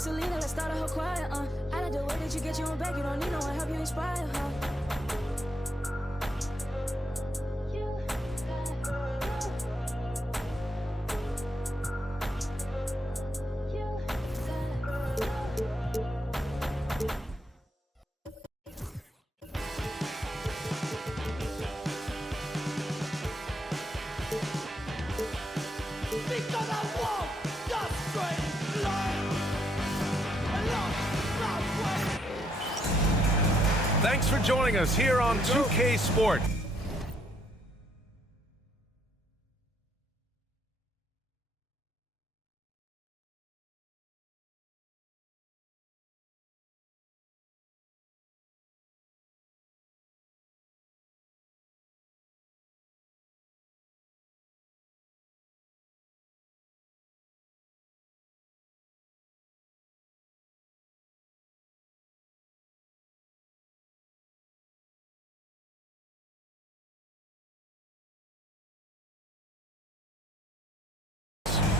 Selena, let's start a whole choir, I like the way that you get your own back, you don't need no one help you inspire, Thanks for joining us here on 2K Sport.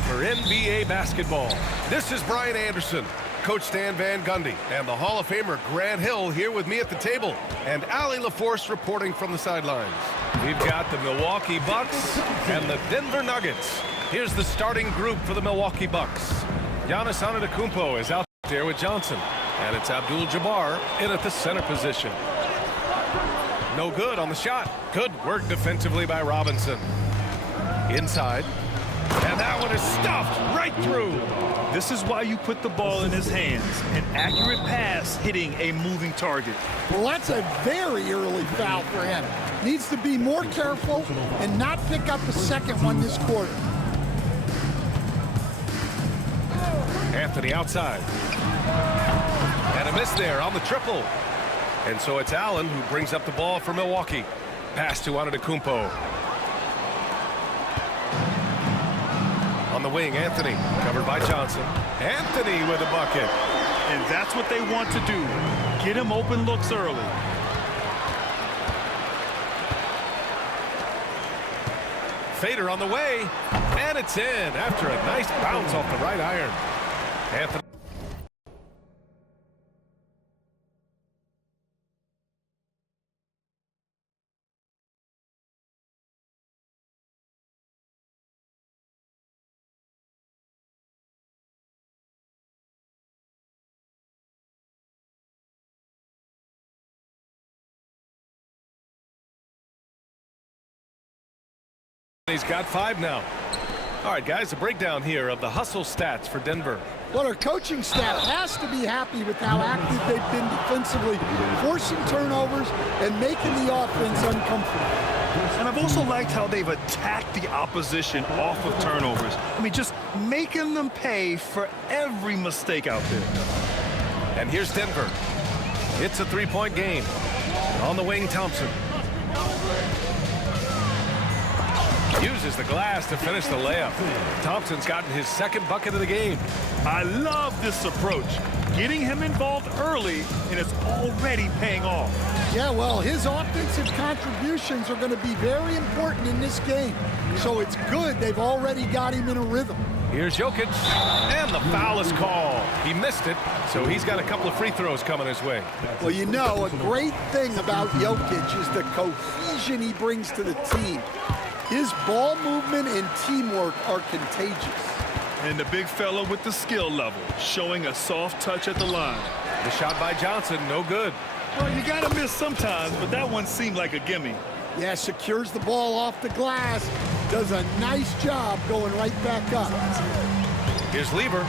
For NBA basketball, this is Brian Anderson, Coach Stan Van Gundy, and the Hall of Famer Grant Hill here with me at the table, and Allie LaForce reporting from the sidelines. We've got the Milwaukee Bucks and the Denver Nuggets. Here's the starting group for the Milwaukee Bucks. Giannis Antetokonmpo is out there with Johnson, and it's Abdul Jabbar in at the center position. No good on the shot. Good work defensively by Robertson. Inside. And that one is stuffed right through. This is why you put the ball in his hands. An accurate pass hitting a moving target. Well, that's a very early foul for him. Needs to be more careful and not pick up a second one this quarter. Anthony outside. And a miss there on the triple. And so it's Allen who brings up the ball for Milwaukee. Pass to Antetokonmpo. On the wing, Anthony, covered by Johnson. Anthony with a bucket. And that's what they want to do. Get him open looks early. Fader on the way, and it's in after a nice bounce off the right iron. Anthony. He's got 5 now. All right, guys, a breakdown here of the hustle stats for Denver. Well, our coaching staff has to be happy with how active they've been defensively, forcing turnovers and making the offense uncomfortable. And I've also liked how they've attacked the opposition off of turnovers. I mean, just making them pay for every mistake out there. And here's Denver. It's a three-point game. On the wing, Thompson. Uses the glass to finish the layup. Thompson's gotten his second bucket of the game. I love this approach. Getting him involved early, and it's already paying off. Yeah, well, his offensive contributions are going to be very important in this game. So it's good they've already got him in a rhythm. Here's Jokic, and the foul is called. He missed it, so he's got a couple of free throws coming his way. Well, you know, a great thing about Jokic is the cohesion he brings to the team. His ball movement and teamwork are contagious. And the big fella with the skill level, showing a soft touch at the line. The shot by Johnson, no good. Well, you gotta miss sometimes, but that one seemed like a gimme. Yeah, secures the ball off the glass. Does a nice job going right back up. Here's Lever,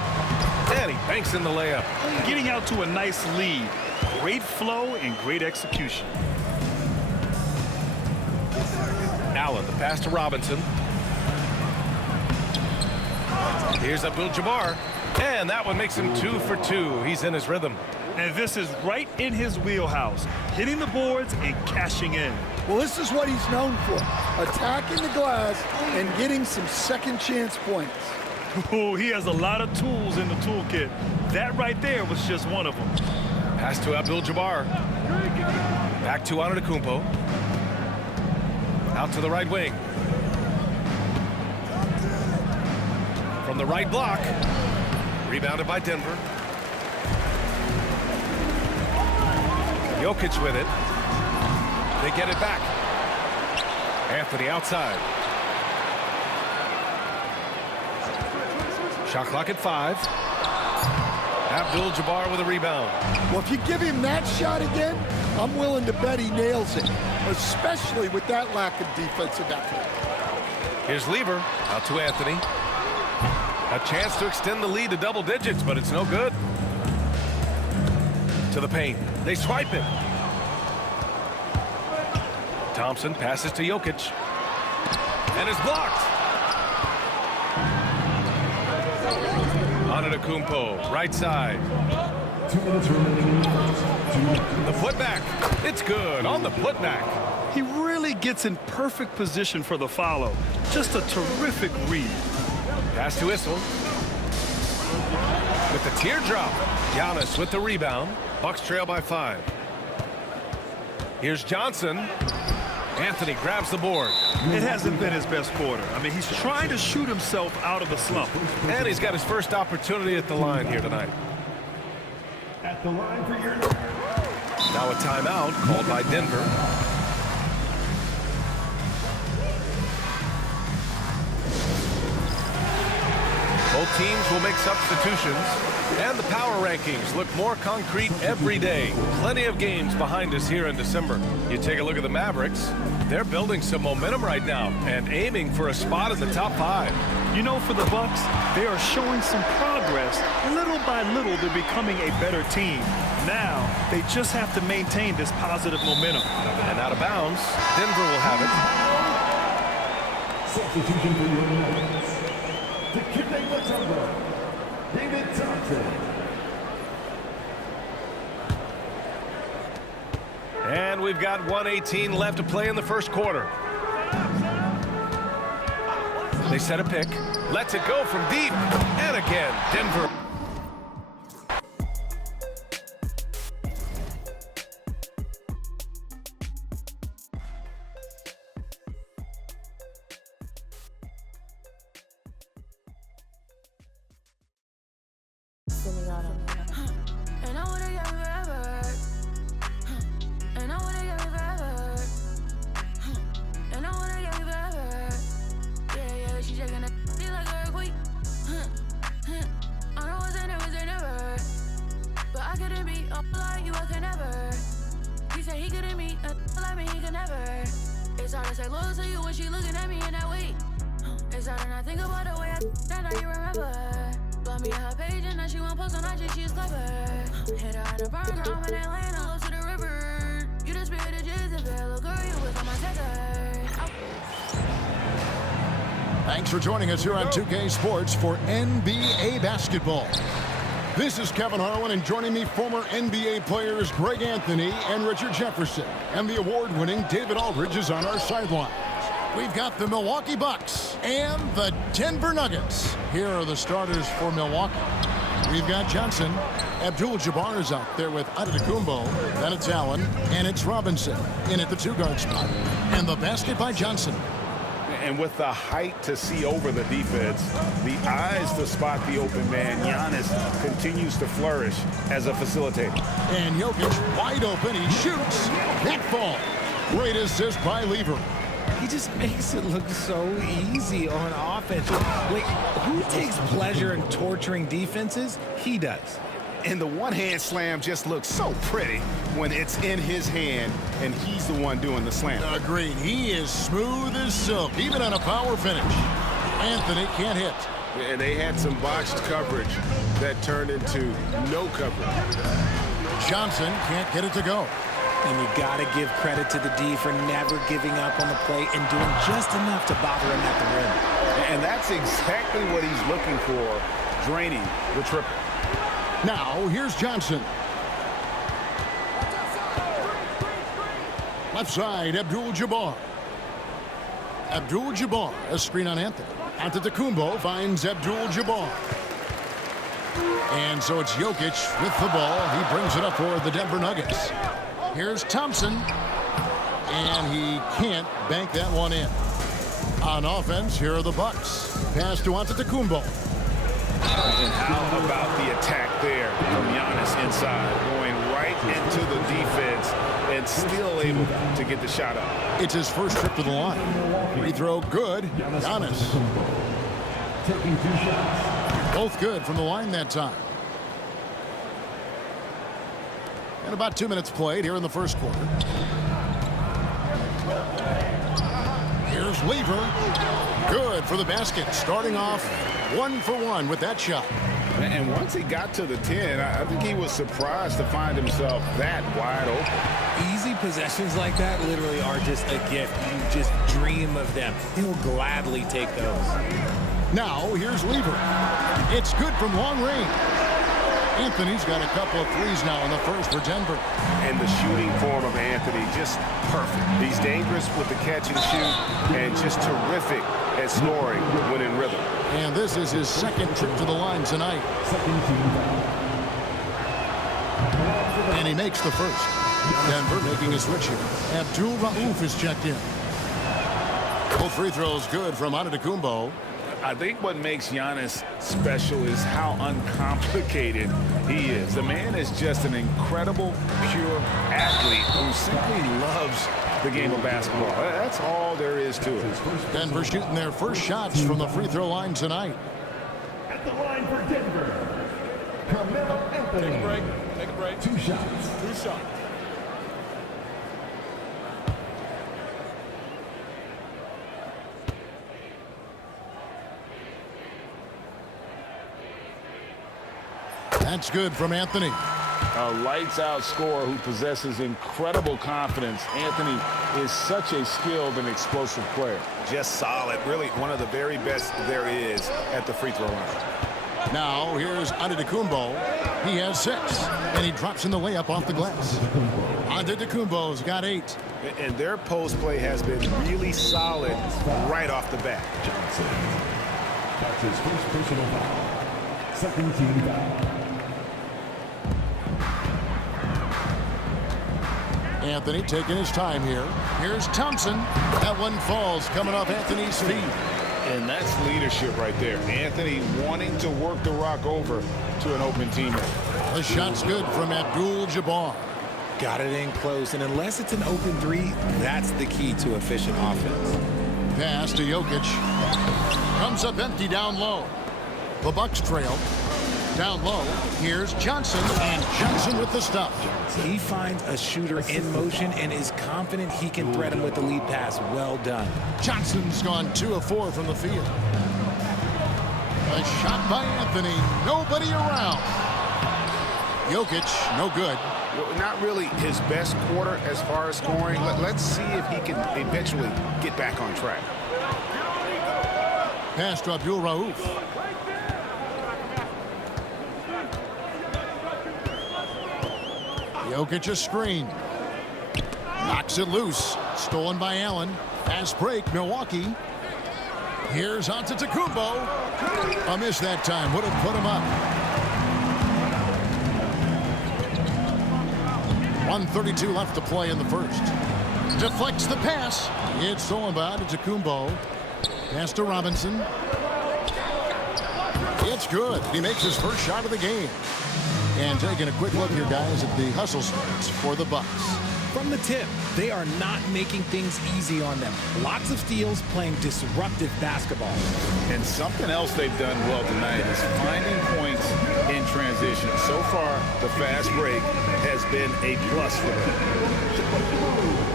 and he banks in the layup. Getting out to a nice lead. Great flow and great execution. Allen, the pass to Robinson. Here's Abdul Jabbar, and that one makes him 2 for 2. He's in his rhythm. And this is right in his wheelhouse, hitting the boards and cashing in. Well, this is what he's known for, attacking the glass and getting some second chance points. Oh, he has a lot of tools in the toolkit. That right there was just one of them. Pass to Abdul Jabbar. Back to Antetokonmpo. Out to the right wing. From the right block. Rebounded by Denver. Jokic with it. They get it back. Anthony outside. Shot clock at 5. Abdul Jabbar with a rebound. Well, if you give him that shot again, I'm willing to bet he nails it, especially with that lack of defensive effort. Here's Lever out to Anthony. A chance to extend the lead to double digits, but it's no good. To the paint. They swipe it. Thompson passes to Jokic. And is blocked. Antetokonmpo, right side. 2 minutes remaining. The putback. It's good on the putback. He really gets in perfect position for the follow. Just a terrific read. Pass to Issel. With the teardrop. Giannis with the rebound. Bucks trail by 5. Here's Johnson. Anthony grabs the board. It hasn't been his best quarter. I mean, he's trying to shoot himself out of the slump. And he's got his first opportunity at the line here tonight. At the line for your... Now a timeout called by Denver. Both teams will make substitutions, and the power rankings look more concrete every day. Plenty of games behind us here in December. You take a look at the Mavericks. They're building some momentum right now and aiming for a spot in the top 5. You know, for the Bucks, they are showing some progress. Little by little, they're becoming a better team. Now, they just have to maintain this positive momentum. And out of bounds, Denver will have it. Substitution for your Nuggets. Dikembe Mutombo. David Thompson. And we've got 1:18 left to play in the first quarter. They set a pick. Lets it go from deep. And again, Denver. And I wanna get forever. And I wanna get forever. And I wanna get forever. Yeah, she shaking it like a earthquake. I know what's in it, was in never. But I couldn't be up like you, I could never. He said he couldn't meet a like me, he could never. It's hard to say loyal to you when she looking at me in that way. It's hard to not think about the way that now you remember. Got me on her page and now she won't post on IG, she's clever. Hit her on the burger, I'm in Atlanta, close to the river. You the spirit of Jezebel, little girl, you was on my tether. Thanks for joining us here on 2K Sports for NBA basketball. This is Kevin Harlan, and joining me, former NBA players Greg Anthony and Richard Jefferson. And the award-winning David Aldridge is on our sideline. We've got the Milwaukee Bucks and the Denver Nuggets. Here are the starters for Milwaukee. We've got Johnson. Abdul Jabbar is out there with Antetokonmpo. Then it's Allen, and it's Robertson in at the 2-guard spot. And the basket by Johnson. And with the height to see over the defense, the eyes to spot the open man, Giannis continues to flourish as a facilitator. And Jokic wide open. He shoots. That ball. Great assist by Lever. He just makes it look so easy on offense. Like, who takes pleasure in torturing defenses? He does. And the one-hand slam just looks so pretty when it's in his hand and he's the one doing the slam. Agreed. He is smooth as silk, even on a power finish. Anthony can't hit. And they had some botched coverage that turned into no coverage. Johnson can't get it to go. And you got to give credit to the D for never giving up on the plate and doing just enough to bother him at the rim. And that's exactly what he's looking for, draining the triple. Now, here's Johnson. Left side, Abdul Jabbar. Abdul Jabbar, a screen on Anthony. Antetokonmpo finds Abdul Jabbar. And so it's Jokic with the ball. He brings it up for the Denver Nuggets. Here's Thompson. And he can't bank that one in. On offense, here are the Bucks. Pass to Antetokonmpo. And how about the attack there from Giannis? and still able to get the shot up. It's his first trip to the line. Free throw good. Giannis. Taking 2 shots. Both good from the line that time. And about 2 minutes played here in the first quarter. Here's Lever. Good for the basket. Starting off 1 for 1 with that shot. And once he got to the 10, I think he was surprised to find himself that wide open. Easy possessions like that literally are just a gift. You just dream of them. He'll gladly take those. Now here's Lever. It's good from long range. Anthony's got a couple of threes now in the first for Denver. And the shooting form of Anthony, just perfect. He's dangerous with the catch and shoot and just terrific at scoring when in rhythm. And this is his second trip to the line tonight. Second team foul. And he makes the first. Denver making a switch here. Abdul is checked in. Both free throws good from Antetokonmpo. I think what makes Giannis special is how uncomplicated he is. The man is just an incredible, pure athlete who simply loves the game of basketball. That's all there is to it. Denver shooting their first shots from the free throw line tonight. At the line for Denver, Camelo Anthony. Take a break. Take a break. 2 shots. 2 shots. That's good from Anthony. A lights-out scorer who possesses incredible confidence. Anthony is such a skilled and explosive player. Just solid. Really one of the very best there is at the free throw line. Now here's Antetokonmpo. He has 6, and he drops in the layup off the glass. Antetokounmpo's got 8. And their post play has been really solid right off the bat. Johnson. That's his first personal foul. Second team foul. Anthony taking his time here. Here's Thompson. That one falls coming off Anthony's feet. And that's leadership right there. Anthony wanting to work the rock over to an open teammate. The shot's good from Abdul Jabbar. Got it in close, and unless it's an open 3, that's the key to efficient offense. Pass to Jokic. Comes up empty down low. The Bucks trail. Down low, here's Johnson, and Johnson with the stuff. He finds a shooter in motion and is confident he can thread him with the lead pass. Well done. Johnson's gone 2 of 4 from the field. A shot by Anthony. Nobody around. Jokic, no good. Well, not really his best quarter as far as scoring. Let's see if he can eventually get back on track. Pass to Abdul Rauf. Jokic a screen. Knocks it loose. Stolen by Allen. Fast break, Milwaukee. Here's Antetokonmpo. A miss that time. Would have put him up. 1:32 left to play in the first. Deflects the pass. It's stolen by Antetokonmpo. Pass to Robertson. It's good. He makes his first shot of the game. And taking a quick look here, guys, at the hustle stats for the Bucks. From the tip, they are not making things easy on them. Lots of steals, playing disruptive basketball. And something else they've done well tonight is finding points in transition. So far, the fast break has been a plus for them.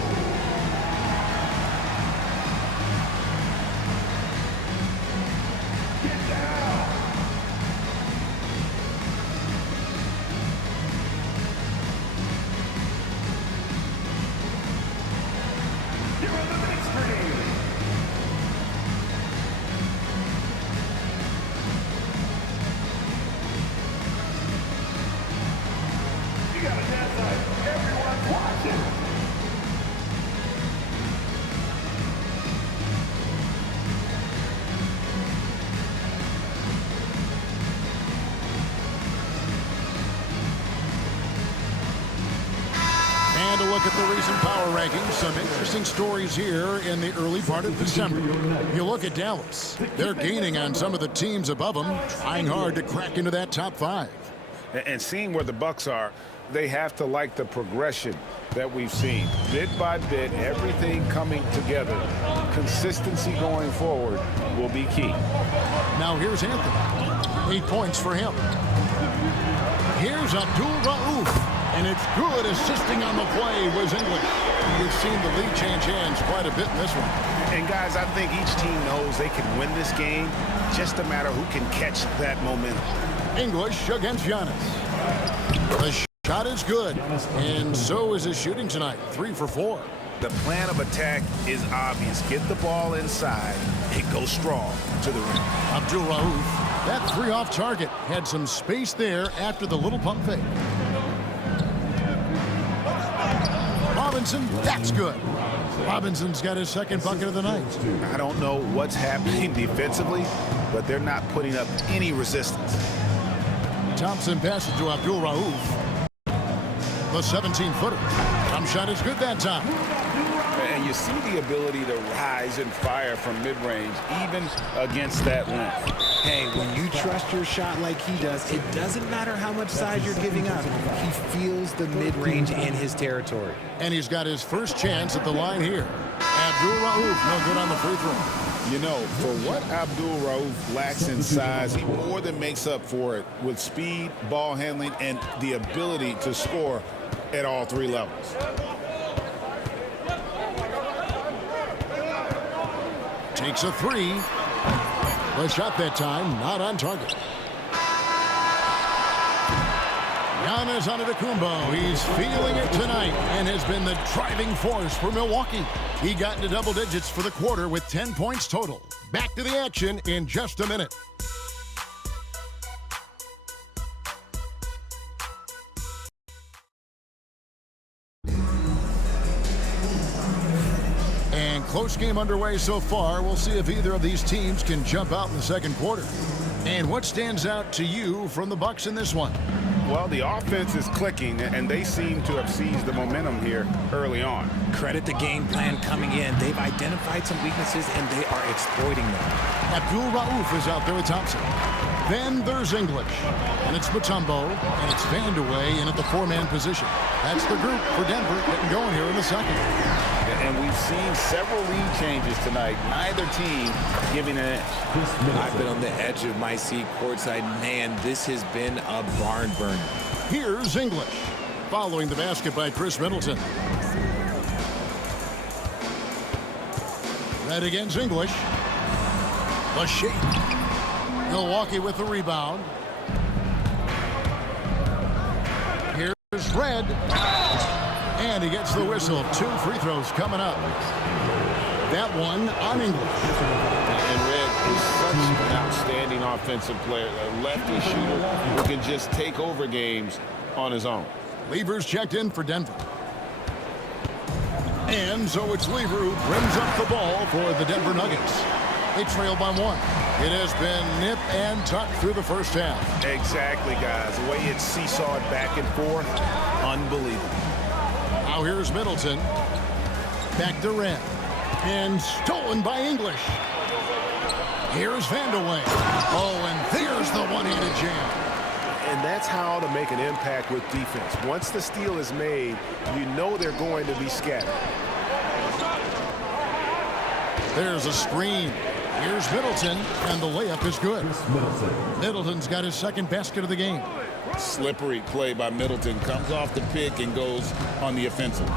And a look at the recent power rankings. Some interesting stories here in the early part of December. You look at Dallas. They're gaining on some of the teams above them, trying hard to crack into that top 5. And seeing where the Bucks are, they have to like the progression that we've seen. Bit by bit, everything coming together. Consistency going forward will be key. Now here's Anthony. 8 points for him. Here's Abdul, and it's good. Assisting on the play was English. We've seen the lead change hands quite a bit in this one. And guys, I think each team knows they can win this game. Just a matter who can catch that momentum. English against Giannis. The shot is good, and so is his shooting tonight. 3 for 4. The plan of attack is obvious. Get the ball inside and go strong to the rim. Abdul, that 3 off target. Had some space there after the little pump fake. Robinson, that's good. Robinson's got his second bucket of the night. I don't know what's happening defensively, but they're not putting up any resistance. Thompson passes to Abdul. The 17-footer. Jump shot is good that time. And you see the ability to rise and fire from mid-range, even against that length. Hey, when you trust your shot like he does, it doesn't matter how much size you're giving up. He feels the mid-range in his territory. And he's got his first chance at the line here. Abdul, no good on the free throw. You know, for what Abdul lacks in size, he more than makes up for it with speed, ball handling, and the ability to score at all 3 levels. Takes a 3. The shot that time, not on target. Giannis Antetokonmpo. He's feeling it tonight and has been the driving force for Milwaukee. He got into double digits for the quarter with 10 points total. Back to the action in just a minute. And close game underway so far. We'll see if either of these teams can jump out in the second quarter. And what stands out to you from the Bucks in this one? Well, the offense is clicking, and they seem to have seized the momentum here early on. Credit the game plan coming in. They've identified some weaknesses, and they are exploiting them. Abdul is out there with Thompson. Then there's English, and it's Mutombo, and it's Vandeweghe in at the 4-man position. That's the group for Denver getting going here in the second. And we've seen several lead changes tonight. Neither team giving an edge. I've been on the edge of my seat courtside. Man, this has been a barn burner. Here's English, following the basket by Chris Middleton. Red against English. The shake. Milwaukee with the rebound. Here's Red. And he gets the whistle. 2 free throws coming up. That one on English. And Red is such an outstanding offensive player, a lefty shooter who can just take over games on his own. Lever's checked in for Denver. And so it's Lever who brings up the ball for the Denver Nuggets. They trail by 1. It has been nip and tuck through the first half. Exactly, guys. The way it's seesawed back and forth, unbelievable. Now here's Middleton. Back to Red. And stolen by English. Here's Vandeweghe. Oh, and there's the one-handed jam. And that's how to make an impact with defense. Once the steal is made, you know they're going to be scattered. There's a screen. Here's Middleton, and the layup is good. Middleton's got his second basket of the game. Slippery play by Middleton. Comes off the pick and goes on the offensive.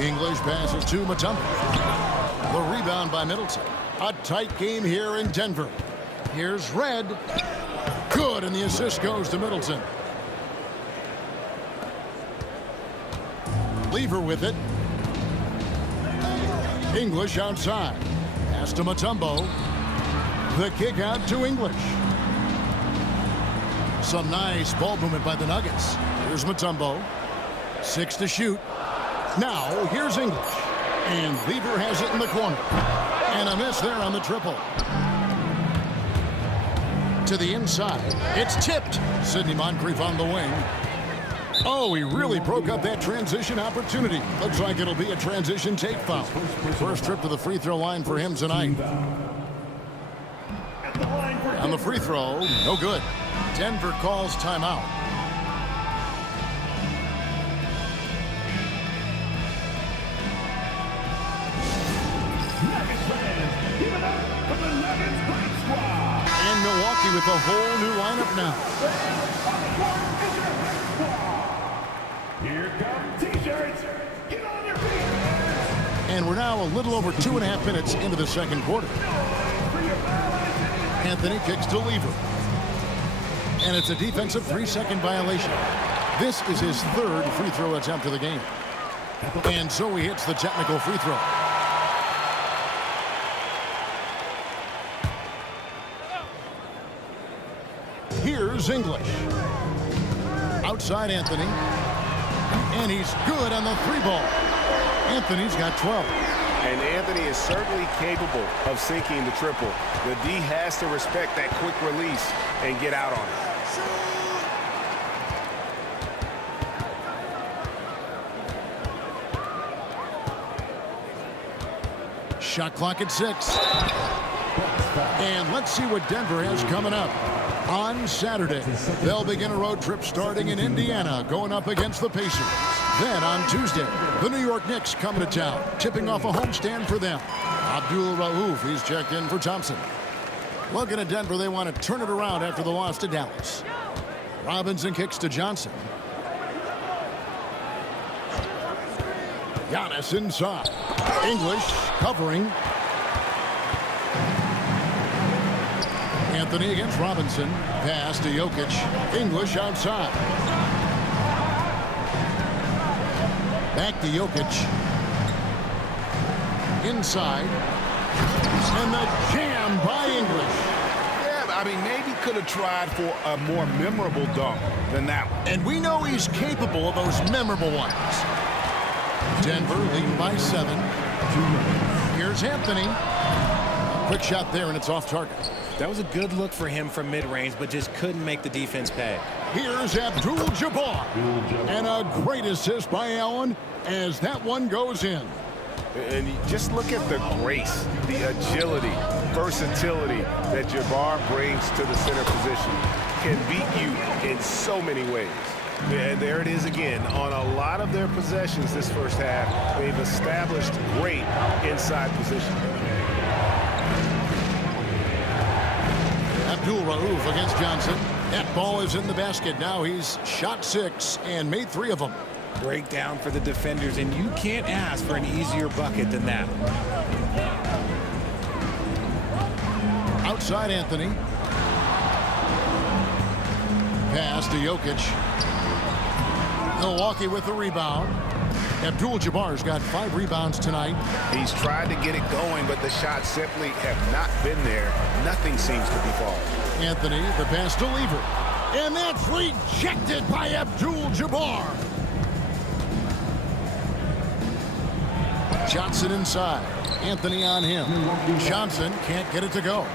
English passes to Mutombo. The rebound by Middleton. A tight game here in Denver. Here's Red. Good, and the assist goes to Middleton. Lever with it. English outside. Pass to Mutombo. The kick out to English. Some nice ball movement by the Nuggets. Here's Mutombo. 6 to shoot. Now, here's English. And Lever has it in the corner. And a miss there on the triple. To the inside. It's tipped. Sidney Monkliff on the wing. Oh, he really broke up that transition opportunity. Looks like it'll be a transition take foul. First trip to the free throw line for him tonight. On the free throw, no good. Denver calls timeout. Nuggets fans, give it up for the Nuggets Great Squad. And Milwaukee with a whole new lineup now. Here come T-shirts. Get on your feet. And we're now a little over 2.5 minutes into the second quarter. Anthony kicks to Lever. And it's a defensive 3-second violation. This is his third free throw attempt of the game. And so he hits the technical free throw. Here's English. Outside Anthony. And he's good on the 3-ball. Anthony's got 12. And Anthony is certainly capable of sinking the triple. The D has to respect that quick release and get out on it. Shot clock at 6. And let's see what Denver has coming up. On Saturday, they'll begin a road trip starting in Indiana, going up against the Pacers. Then on Tuesday, the New York Knicks coming to town, tipping off a homestand for them. Abdul, he's checked in for Thompson. Looking at Denver, they want to turn it around after the loss to Dallas. Robinson kicks to Johnson. Giannis inside. English covering. Anthony against Robinson. Pass to Jokic. English outside. Back to Jokic. Inside. And the jam by English. Yeah, I mean, maybe could have tried for a more memorable dunk than that one. And we know he's capable of those memorable ones. Denver leading by 7. Here's Anthony. Quick shot there, and it's off target. That was a good look for him from mid-range, but just couldn't make the defense pay. Here's Abdul Jabbar. And a great assist by Allen as that one goes in. And you just look at the grace, the agility, versatility that Jabbar brings to the center position. Can beat you in so many ways. And there it is again. On a lot of their possessions this first half, they've established great inside position. Abdul against Johnson. That ball is in the basket. Now he's shot 6 and made 3 of them. Breakdown for the defenders, and you can't ask for an easier bucket than that. Outside Anthony. Pass to Jokic. Milwaukee with the rebound. Abdul Jabbar's got 5 rebounds tonight. He's tried to get it going, but the shots simply have not been there. Nothing seems to be falling. Anthony, the pass to Lever. And that's rejected by Abdul Jabbar. Johnson inside. Anthony on him. Johnson can't get it to go.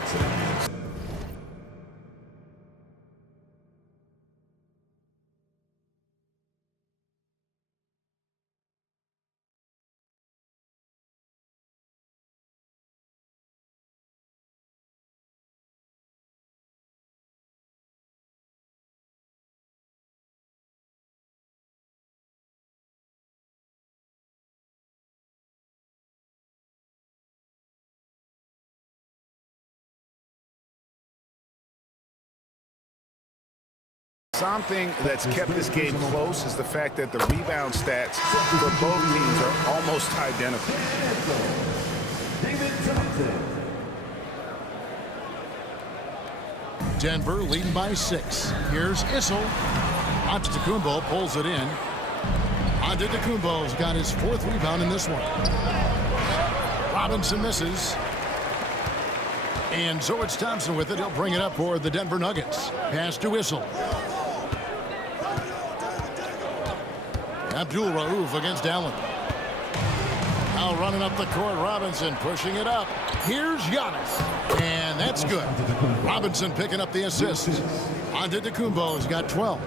Something that's kept this game close is the fact that the rebound stats for both teams are almost identical. Denver leading by 6. Here's Issel. Antetokonmpo pulls it in. Antetokonmpo's got his 4th rebound in this one. Robinson misses. And so it's Thompson with it. He'll bring it up for the Denver Nuggets. Pass to Issel. Abdul against Allen. Now running up the court, Robinson pushing it up. Here's Giannis. And that's good. Robinson picking up the assist. Antetokonmpo's got 12.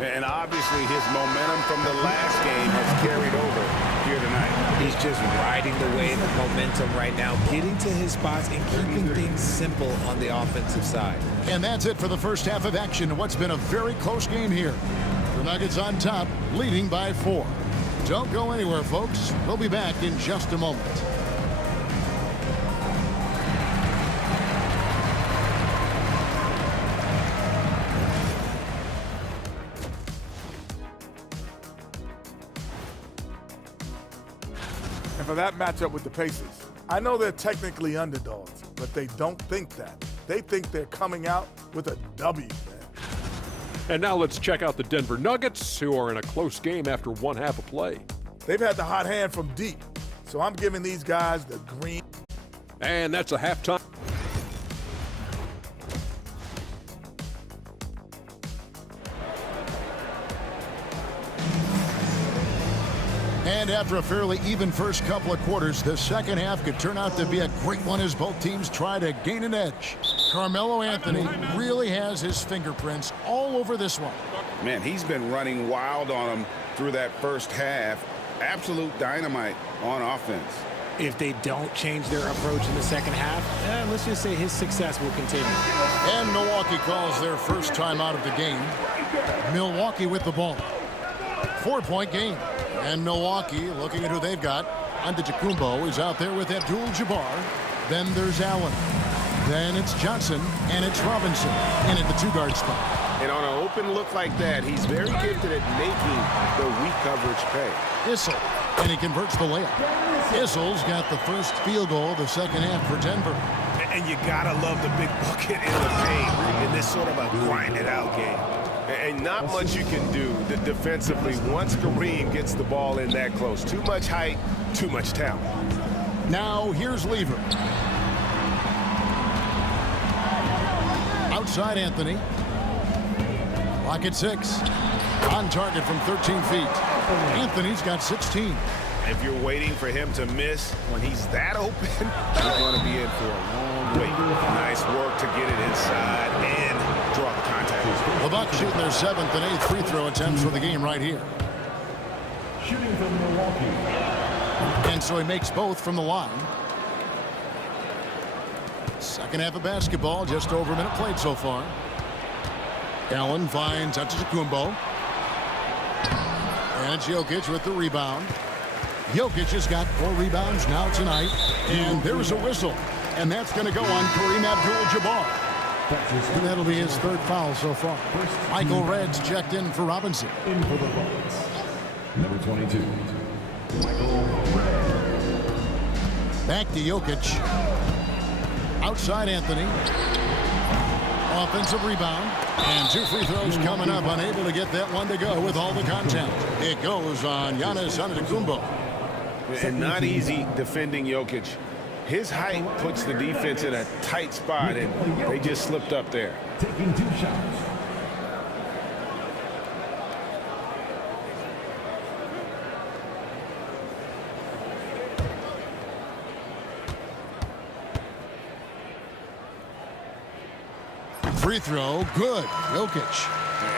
And obviously his momentum from the last game has carried over here tonight. He's just riding the wave of momentum right now, getting to his spots and keeping things simple on the offensive side. And that's it for the first half of action. What's been a very close game here. The Nuggets on top, leading by 4. Don't go anywhere, folks. We'll be back in just a moment. for that matchup with the Pacers. I know they're technically underdogs, but they don't think that. They think they're coming out with a W, man. And now let's check out the Denver Nuggets, who are in a close game after one half of play. They've had the hot hand from deep, so I'm giving these guys the green. And that's a halftime. And after a fairly even first couple of quarters, the second half could turn out to be a great one as both teams try to gain an edge. Carmelo Anthony really has his fingerprints all over this one. Man, he's been running wild on him through that first half. Absolute dynamite on offense. If they don't change their approach in the second half, let's just say his success will continue. And Milwaukee calls their first time out of the game. Milwaukee with the ball. 4-point game. And Milwaukee, looking at who they've got, Antetokonmpo is out there with Abdul Jabbar. Then there's Allen. Then it's Johnson, and it's Robertson in at the two-guard spot. And on an open look like that, he's very gifted at making the weak coverage pay. Issel, and he converts the layup. Issel's got the first field goal of the second half for Denver. And you gotta love the big bucket in the paint in this sort of a grinded-out game. And not much you can do defensively once Kareem gets the ball in that close. Too much height, too much talent. Now here's Lever. Outside Anthony. Lock at 6. On target from 13 feet. Anthony's got 16. If you're waiting for him to miss when he's that open, you're going to be in for a long wait. Nice work to get it inside and draw the contact. The Bucks shooting their 7th and 8th free throw attempts for the game right here. Shooting from Milwaukee. And so he makes both from the line. Second half of basketball, just over a minute played so far. Allen finds Antetokonmpo. And it's Jokic with the rebound. Jokic has got 4 rebounds now tonight. And there's a whistle. And that's going to go on Kareem Abdul-Jabbar. And that'll be his 3rd foul so far. Michael Red's checked in for Robinson. In for the Bucks. Number 22. Michael Red. Back to Jokic. Outside Anthony. Offensive rebound. And 2 free throws coming up. Unable to get that one to go with all the contact. It goes on Giannis Antetokonmpo. And not easy defending Jokic. His height puts the defense in a tight spot, and they just slipped up there. Taking 2 shots. Free throw, good. Jokic.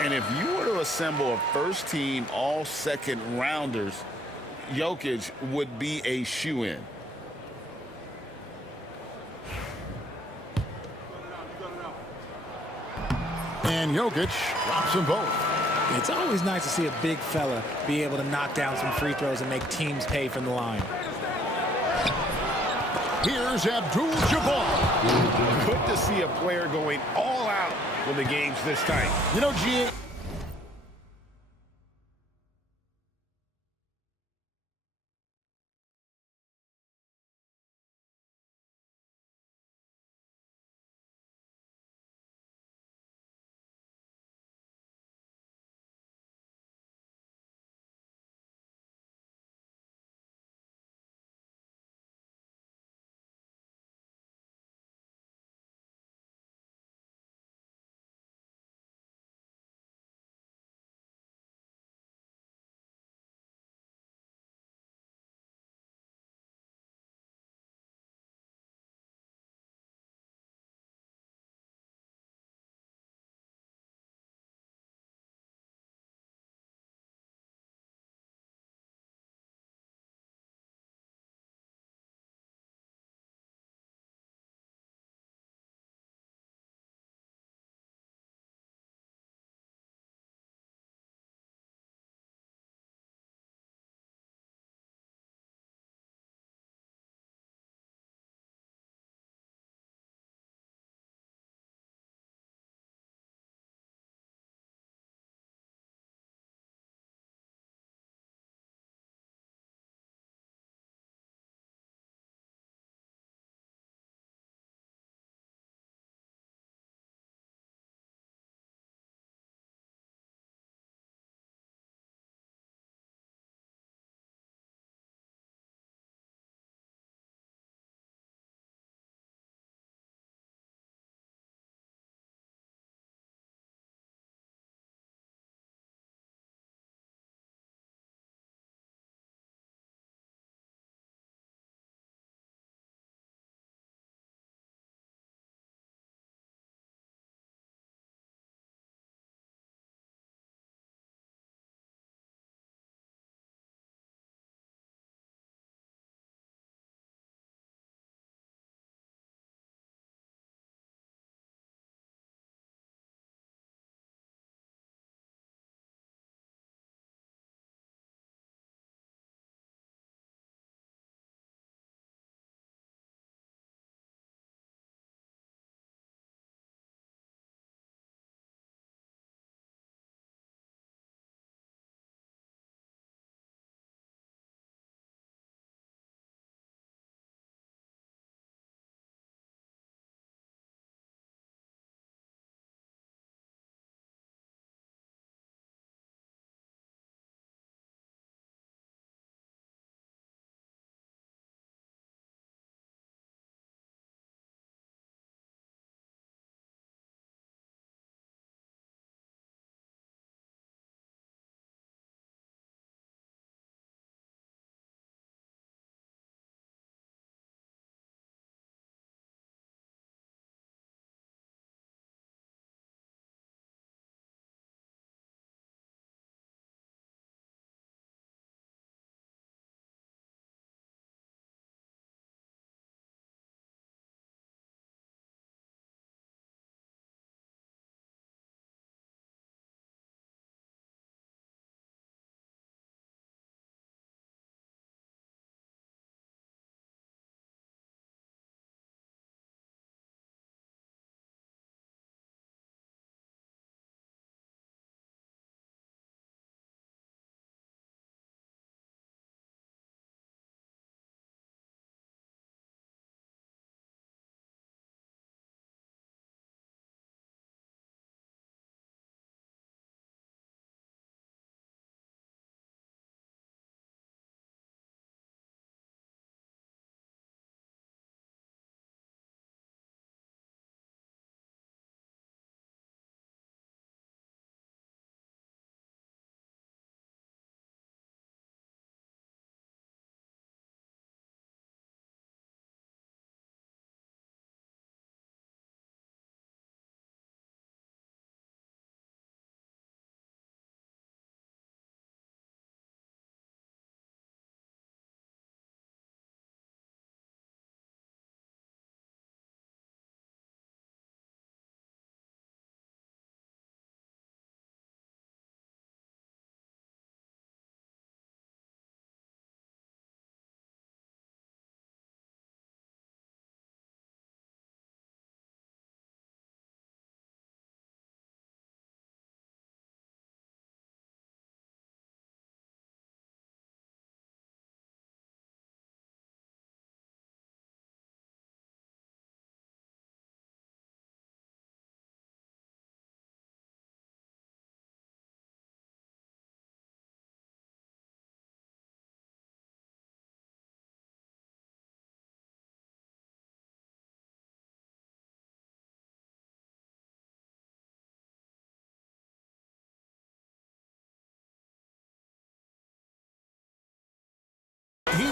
And if you were to assemble a first-team all-second rounders, Jokic would be a shoo-in. And Jokic drops them both. It's always nice to see a big fella be able to knock down some free throws and make teams pay from the line. Here's Abdul-Jabbar. Good to see a player going all out when the game's this tight. You know, G.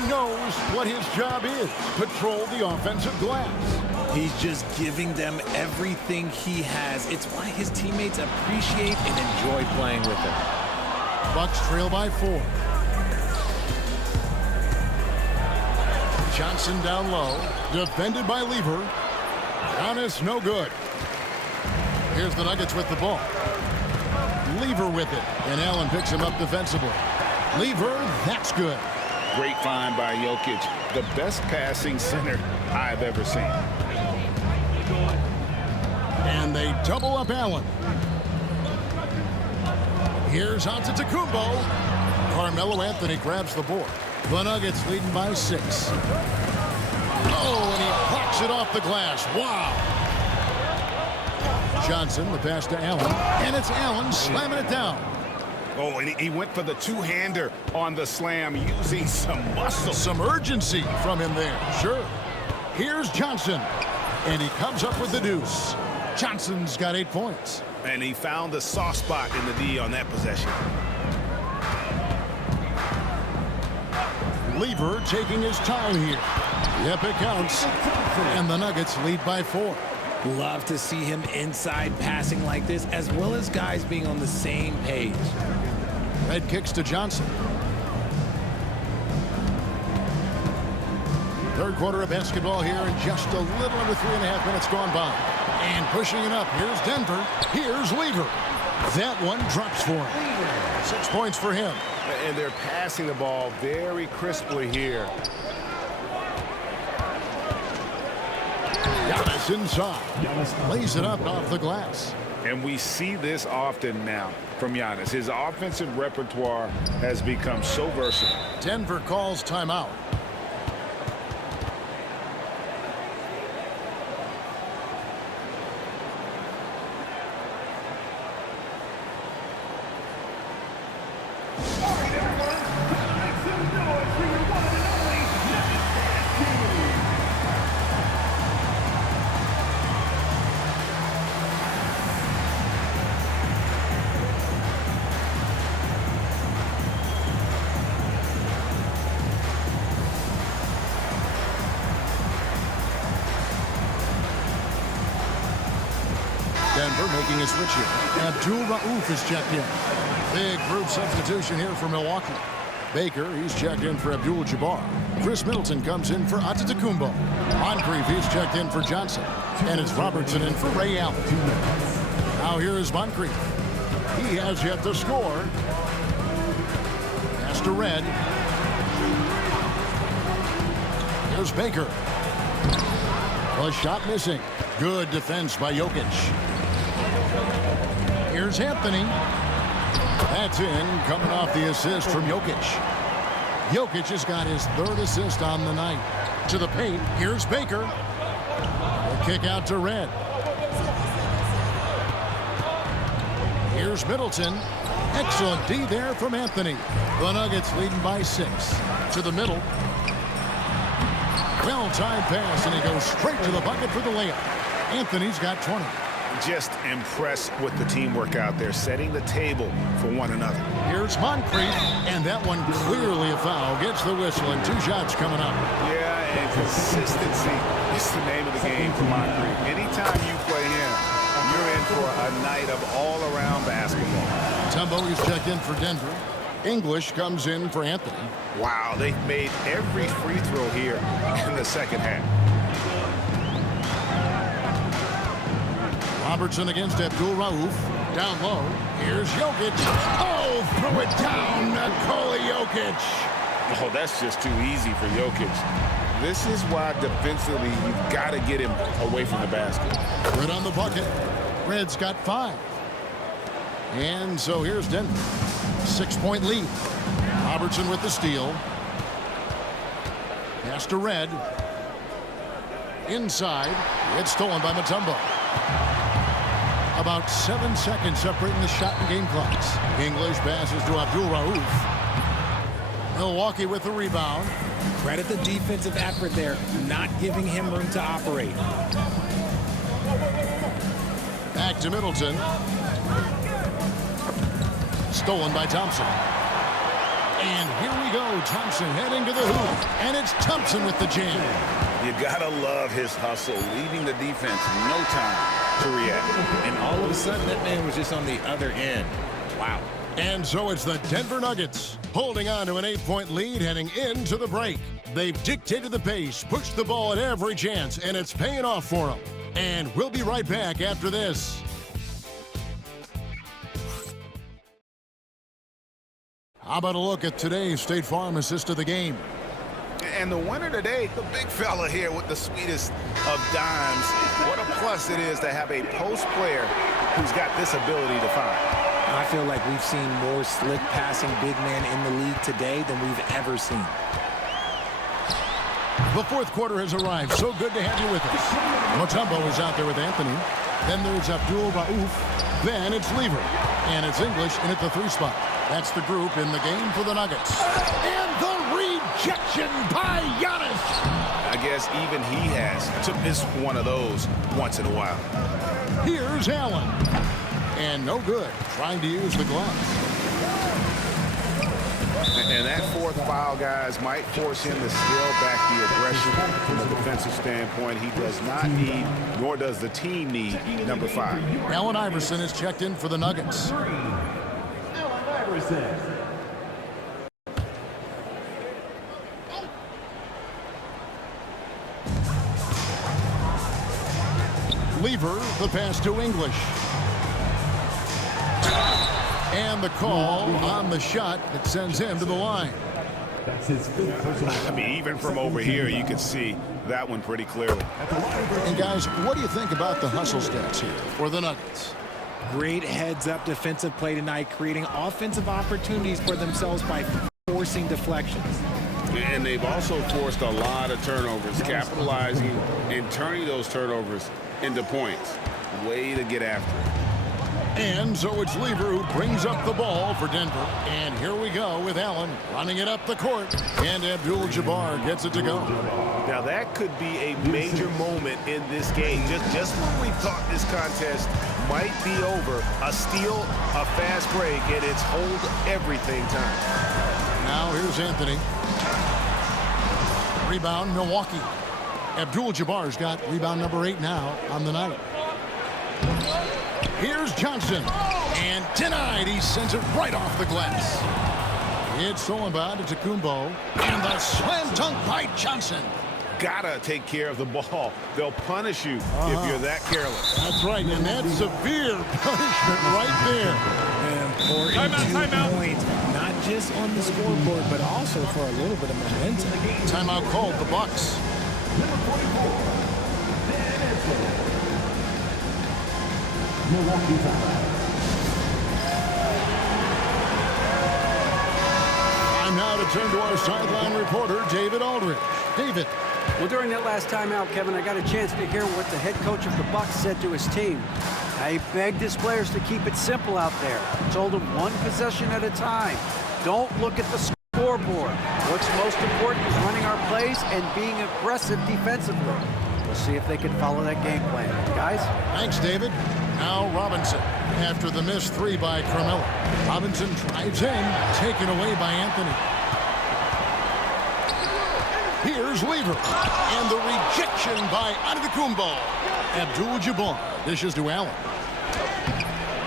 knows what his job is. Patrol the offensive glass. He's just giving them everything he has. It's why his teammates appreciate and enjoy playing with him. Bucks trail by 4. Johnson down low. Defended by Lever. Giannis no good. Here's the Nuggets with the ball. Lever with it. And Allen picks him up defensively. Lever, that's good. Great find by Jokic. The best passing center I've ever seen. And they double up Allen. Here's Antetokonmpo. Carmelo Anthony grabs the board. The Nuggets leading by 6. Oh, and he blocks it off the glass. Wow. Johnson, the pass to Allen. And it's Allen slamming it down. Oh, and he went for the two-hander on the slam using some muscle. Some urgency from him there. Sure. Here's Johnson. And he comes up with the deuce. Johnson's got 8 points. And he found the soft spot in the D on that possession. Lever taking his time here. Yep, it counts. And the Nuggets lead by 4. Love to see him inside passing like this, as well as guys being on the same page. Red kicks to Johnson. Third quarter of basketball here, and just a little under 3.5 minutes gone by. And pushing it up. Here's Denver. Here's Lever. That one drops for him. 6 points for him. And they're passing the ball very crisply here. Giannis inside. Lays it up off the glass. And we see this often now from Giannis. His offensive repertoire has become so versatile. Denver calls timeout. Denver making a switch here. Abdul is checked in. Big group substitution here for Milwaukee. Baker, he's checked in for Abdul Jabbar. Chris Middleton comes in for Antetokonmpo. Monkliff, he's checked in for Johnson. And it's Robertson in for Ray Allen. Now here is Monkliff. He has yet to score. Pass to Red. Here's Baker. A shot missing. Good defense by Jokic. Here's Anthony. That's in, coming off the assist from Jokic. Jokic has got his 3rd assist on the night. To the paint, here's Baker. A kick out to Red. Here's Middleton. Excellent D there from Anthony. The Nuggets leading by 6. To the middle. Well-timed pass, and he goes straight to the bucket for the layup. Anthony's got 20. Just impressed with the teamwork out there, setting the table for one another. Here's Monkliff, and that one clearly a foul. Gets the whistle, and 2 shots coming up. Yeah, and consistency is the name of the game for Monkliff. Anytime you play him, you're in for a night of all-around basketball. Mutombo is checked in for Denver. English comes in for Anthony. Wow, they've made every free throw here in the second half. Robertson against Abdul. Down low. Here's Jokic. Oh, throw it down. Nikola Jokic. Oh, that's just too easy for Jokic. This is why defensively you've got to get him away from the basket. Red on the bucket. Red's got 5. And so here's Denver. 6-point lead. Robertson with the steal. Pass to Red. Inside. It's stolen by Mutombo. About 7 seconds separating the shot and game clocks. English passes to Abdul. Milwaukee with the rebound. Credit the defensive effort there, not giving him room to operate. Back to Middleton. Stolen by Thompson. And here we go. Thompson heading to the hoop. And it's Thompson with the jam. You gotta love his hustle, leading the defense. No time to react. And all of a sudden, that man was just on the other end. Wow. And so it's the Denver Nuggets holding on to an 8-point lead heading into the break. They've dictated the pace, pushed the ball at every chance, and it's paying off for them. And we'll be right back after this. How about a look at today's State Farm assist of the game? And the winner today, the big fella here with the sweetest of dimes. What a plus it is to have a post player who's got this ability to find. I feel like we've seen more slick passing big men in the league today than we've ever seen. The fourth quarter has arrived. So good to have you with us. Mutombo is out there with Anthony. Then there's Abdul. Then it's Lever. And it's English in at the 3 spot. That's the group in the game for the Nuggets. And the rejection by Giannis. I guess even he has to miss one of those once in a while. Here's Allen. And no good. Trying to use the glove. And that fourth foul, guys, might force him to scale back the aggression from a defensive standpoint. He does not need, nor does the team need, number 5. Allen Iverson is checked in for the Nuggets. Lever, the pass to English. And the call on the shot that sends him to the line. That's his 5th personal. I mean, even from over here, you can see that one pretty clearly. And guys, what do you think about the hustle stats here for the Nuggets? Great heads-up defensive play tonight, creating offensive opportunities for themselves by forcing deflections. And they've also forced a lot of turnovers, capitalizing and turning those turnovers into points. Way to get after it. And so it's Lever who brings up the ball for Denver. And here we go with Allen running it up the court. And Abdul Jabbar gets it to go. Now that could be a major moment in this game. Just when we thought this contest might be over, a steal, a fast break, and it's hold everything time. Now here's Anthony. Rebound, Milwaukee. Abdul Jabbar's got rebound number 8 now on the night. Here's Johnson. And denied. He sends it right off the glass. It's stolen by Antetokonmpo. And the slam dunk by Johnson. Gotta take care of the ball. They'll punish you if you're that careless. That's right, and that's severe punishment right there. Important timeout. points, not just on the scoreboard, but also for a little bit of momentum. Timeout called the Bucks. Milwaukee timeout. Time now to turn to our sideline reporter, David Aldridge. David. Well, during that last timeout, Kevin, I got a chance to hear what the head coach of the Bucks said to his team. He begged his players to keep it simple out there. Told them one possession at a time. Don't look at the scoreboard. What's most important is running our plays and being aggressive defensively. We'll see if they can follow that game plan. Guys? Thanks, David. Now Robinson. After the missed 3 by Camelo. Robinson drives in, taken away by Anthony. Here's Lever. And the rejection by Antetokonmpo. Abdul Jabbar dishes to Allen.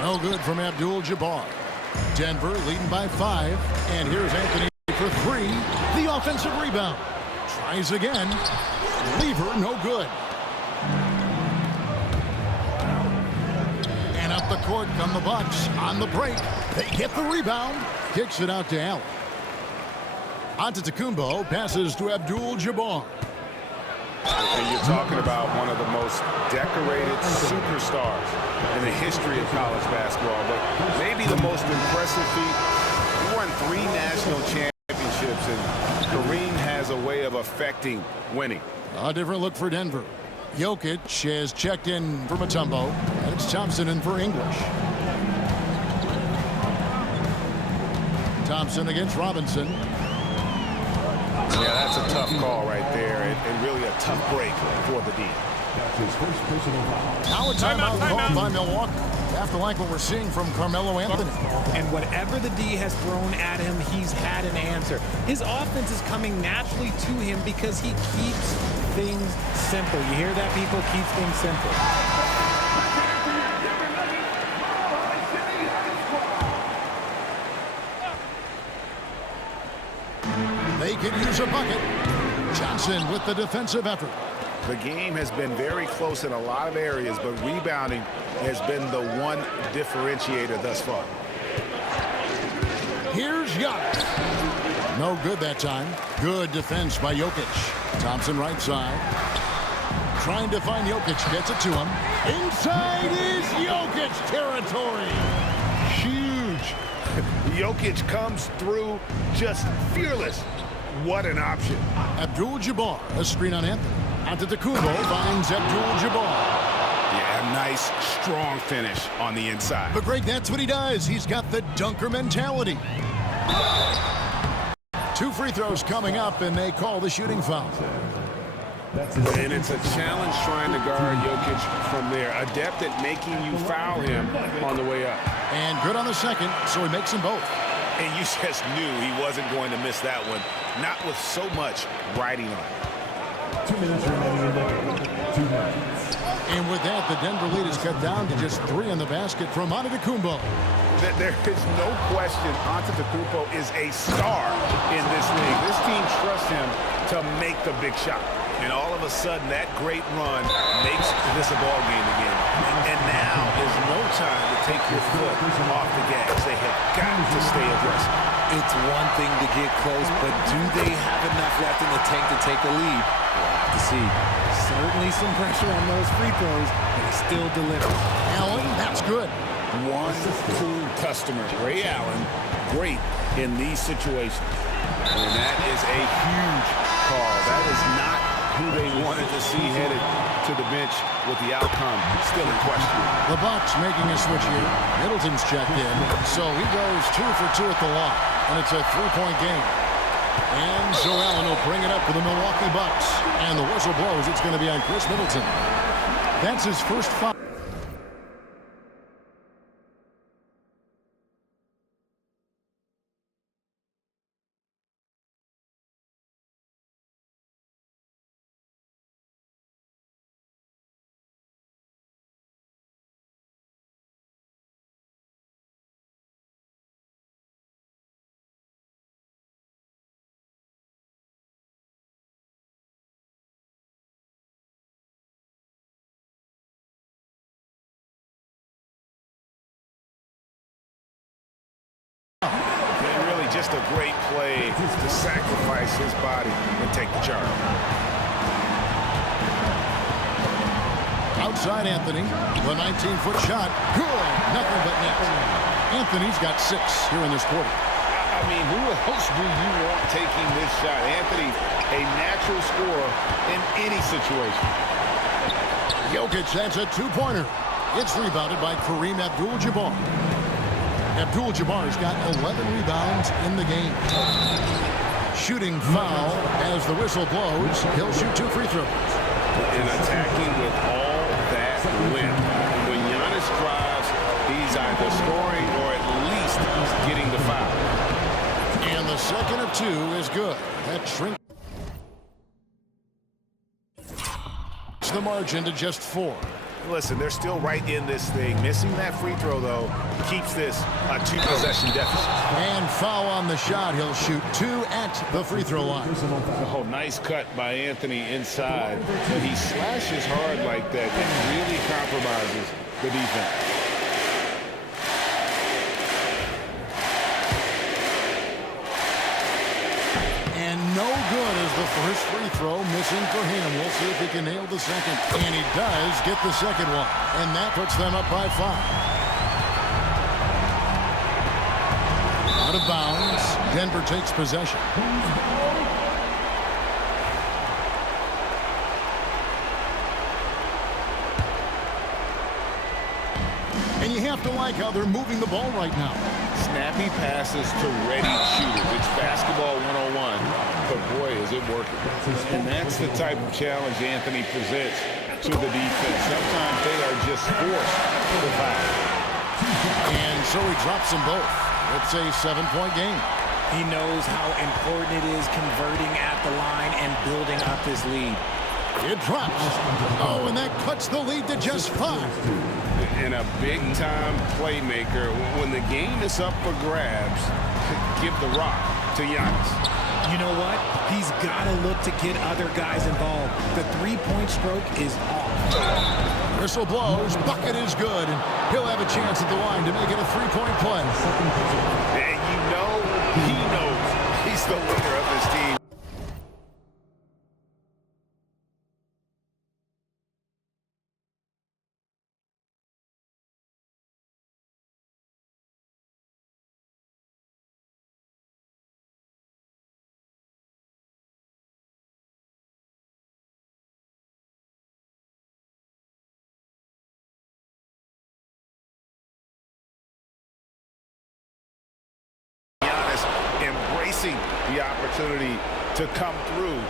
No good from Abdul Jabbar. Denver leading by 5. And here's Anthony for 3. The offensive rebound. Tries again. Lever, no good. And up the court come the Bucks on the break. They get the rebound. Kicks it out to Allen. Antetokonmpo passes to Abdul Jabbar. And you're talking about one of the most decorated superstars in the history of college basketball. But maybe the most impressive feat, he won 3 national championships, and Kareem has a way of affecting winning. A different look for Denver. Jokic has checked in for Mutombo, and it's Thompson in for English. Thompson against Robinson. Yeah, that's a tough call right there, and really a tough break for the D. That's his first personal foul. Now a timeout called by Milwaukee. Have to like what we're seeing from Carmelo Anthony. And whatever the D has thrown at him, he's had an answer. His offense is coming naturally to him because he keeps things simple. You hear that, people? Keeps things simple. They could use a bucket. Johnson with the defensive effort. The game has been very close in a lot of areas, but rebounding has been the one differentiator thus far. Here's Giannis. No good that time. Good defense by Jokic. Thompson right side. Trying to find Jokic. Gets it to him. Inside is Jokic territory. Huge. Jokic comes through just fearless. What an option. Abdul Jabbar. A screen on Anthony. Antetokonmpo finds Abdul Jabbar. Yeah, nice, strong finish on the inside. But Greg, that's what he does. He's got the dunker mentality. 2 free throws coming up, and they call the shooting foul. And it's a challenge trying to guard Jokic from there. Adept at making you foul him on the way up. And good on the second, so he makes them both. And you just knew he wasn't going to miss that one. Not with so much riding on it. 2 minutes remaining in the game. 2 minutes. And with that, the Denver lead is cut down to just 3 in the basket from Antetokonmpo. There is no question Antetokonmpo is a star in this league. This team trusts him to make the big shot. And all of a sudden, that great run makes this a ball game again. And now is no time to take your foot off the gas. They have got to stay aggressive. It's one thing to get close, but do they have enough left in the tank to take a lead? We'll have to see. Certainly some pressure on those free throws, but he still delivers. Allen, that's good. One cool customer, Ray Allen, great in these situations. And that is a huge call. That is not who they wanted to see headed to the bench with the outcome still in question. The Bucks making a switch here. Middleton's checked in, so he goes 2 for 2 at the line, and it's a 3-point game. And so Allen will bring it up for the Milwaukee Bucks, and the whistle blows. It's going to be on Chris Middleton. That's his first foul. Just a great play to sacrifice his body and take the charge. Outside Anthony, the 19-foot shot. Good. Nothing but net. Anthony's got 6 here in this quarter. I mean, who else do you want taking this shot? Anthony, a natural scorer in any situation. Jokic, that's a 2-pointer. It's rebounded by Kareem Abdul-Jabbar. Abdul-Jabbar's got 11 rebounds in the game. Shooting foul as the whistle blows. He'll shoot 2 free throws. And attacking with all that wind. When Giannis drives, he's either scoring or at least he's getting the foul. And the second of 2 is good. That shrinks the margin to just 4. Listen, they're still right in this thing. Missing that free throw, though, keeps this a 2-possession deficit. And foul on the shot. He'll shoot 2 at the free throw line. Oh, nice cut by Anthony inside. But he slashes hard like that. It really compromises the defense. And no good as the first free throw missing for him. We'll see if he can nail the second. And he does get the second one. And that puts them up by 5. Out of bounds. Denver takes possession. And you have to like how they're moving the ball right now. Snappy passes to ready shooters. It's basketball 101, but boy, is it working. And that's the type of challenge Anthony presents to the defense. Sometimes they are just forced to foul. And so he drops them both. It's a 7-point game. He knows how important it is converting at the line and building up this lead. It drops. Oh, and that cuts the lead to just 5. And a big-time playmaker. When the game is up for grabs, give the rock to Giannis. You know what? He's got to look to get other guys involved. The three-point stroke is off. Whistle blows. Bucket is good. And he'll have a chance at the line to make it a 3-point play. And you know he knows he's the leader of his team. Embracing the opportunity to come through.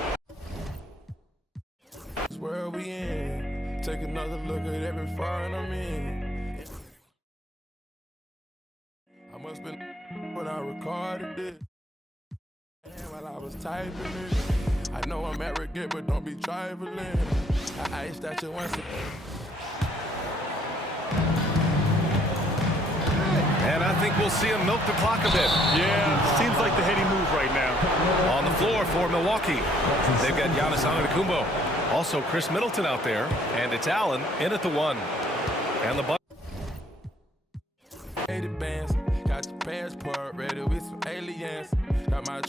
That's where we in. Take another look at every fight I'm in. I must have been when I recorded it. And while I was typing it, I know I'm arrogant, but don't be trifling. I iced at you once again. And I think we'll see him milk the clock a bit. Yeah, seems like the heady move right now. On the floor for Milwaukee, they've got Giannis Antetokonmpo. Also Chris Middleton out there, and it's Allen in at the 1. And the bands, got your passport ready with some aliens. Got my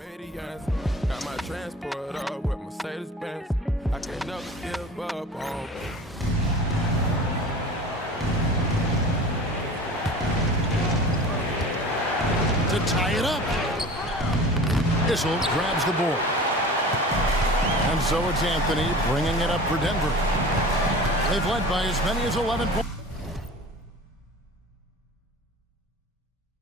radiance, got my transport up with Mercedes Benz. I can never give up on. To tie it up. Issel grabs the board. And so it's Anthony bringing it up for Denver. They've led by as many as 11 points.